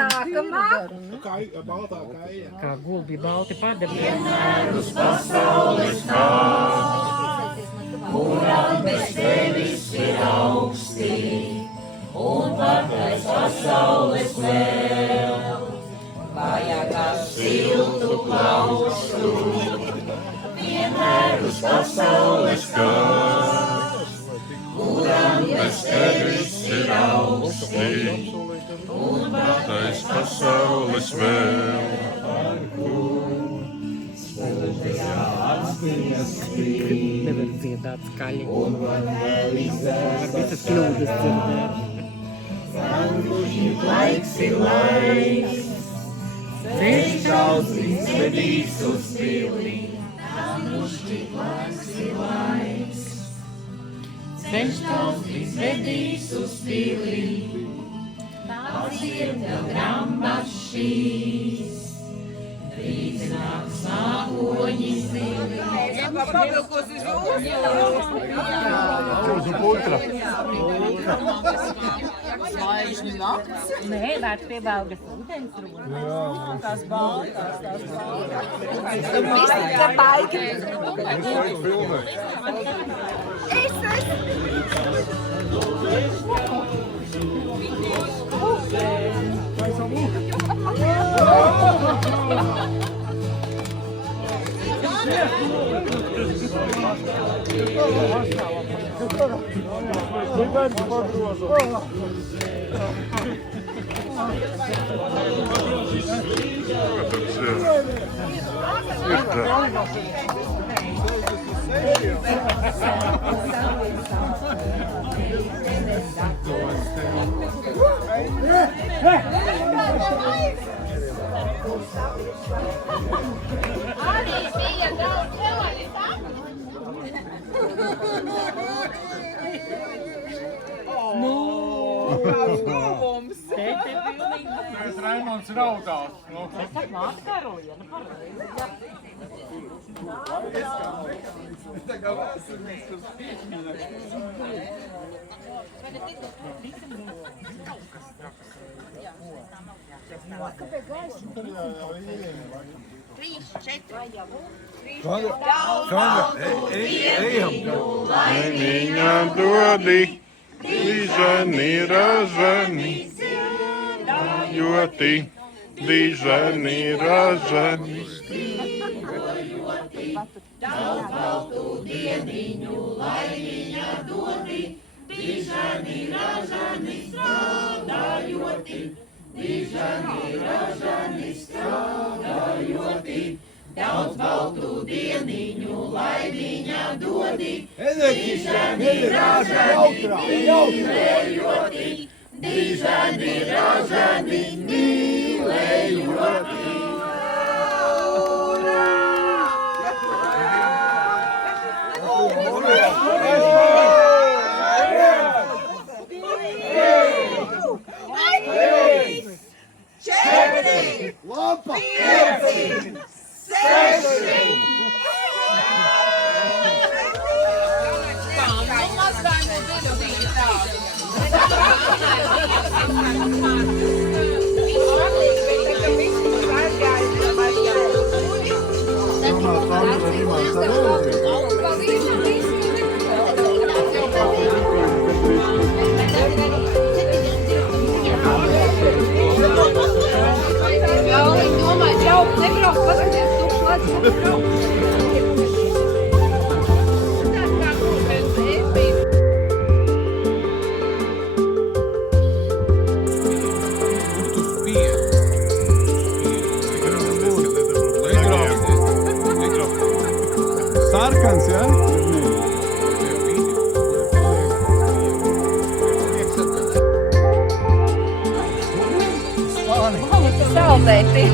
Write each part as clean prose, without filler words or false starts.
Nākamā. Kā gulbi balti padari. Pasaules kāds, kuram bez tevis ir augstī, un pārtais pasaules vēl, vajag siltu klaustu, vienmēr uz pasaules kāds, kuram bez tevis ir augstī, un pārtais pasaules vēl. Nevar dziedāt skaļi. Visas kļūdas dzirdēt. Laiks ir laiks, ceļš šausmīgs vedīs uz pili. Laiks ir laiks, ceļš šausmīgs vedīs uz pili. Tās ir tev grambašīs, drīz nāk sākoņi zili. Pavilkos uz jūsu. Uz putra. Zvaigžņu nakts. Nē, vērts pie Belgas ūdens rūdens. Tās baltās, tās baltās. Mista baigi. Raimonds raudās. Es saku, māte karoja, nu pareizi. Laimīgā dodi, dižani ražani, joti, dižani ražani. Daudz baltu dieniņu, laimīgā dodi, dižani ražani, strādājoti, dižani ražani, strādājoti. Daudz baltu dieniņu, laimīgā dodi, dižani ražani, mīlējoti, dižani ražani, mīlējoti. Četri, pieci, seši. Nebrauc, paskaties, tu plats, nebrauc. Sarkans, ja? Saldēti.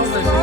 Izvairās.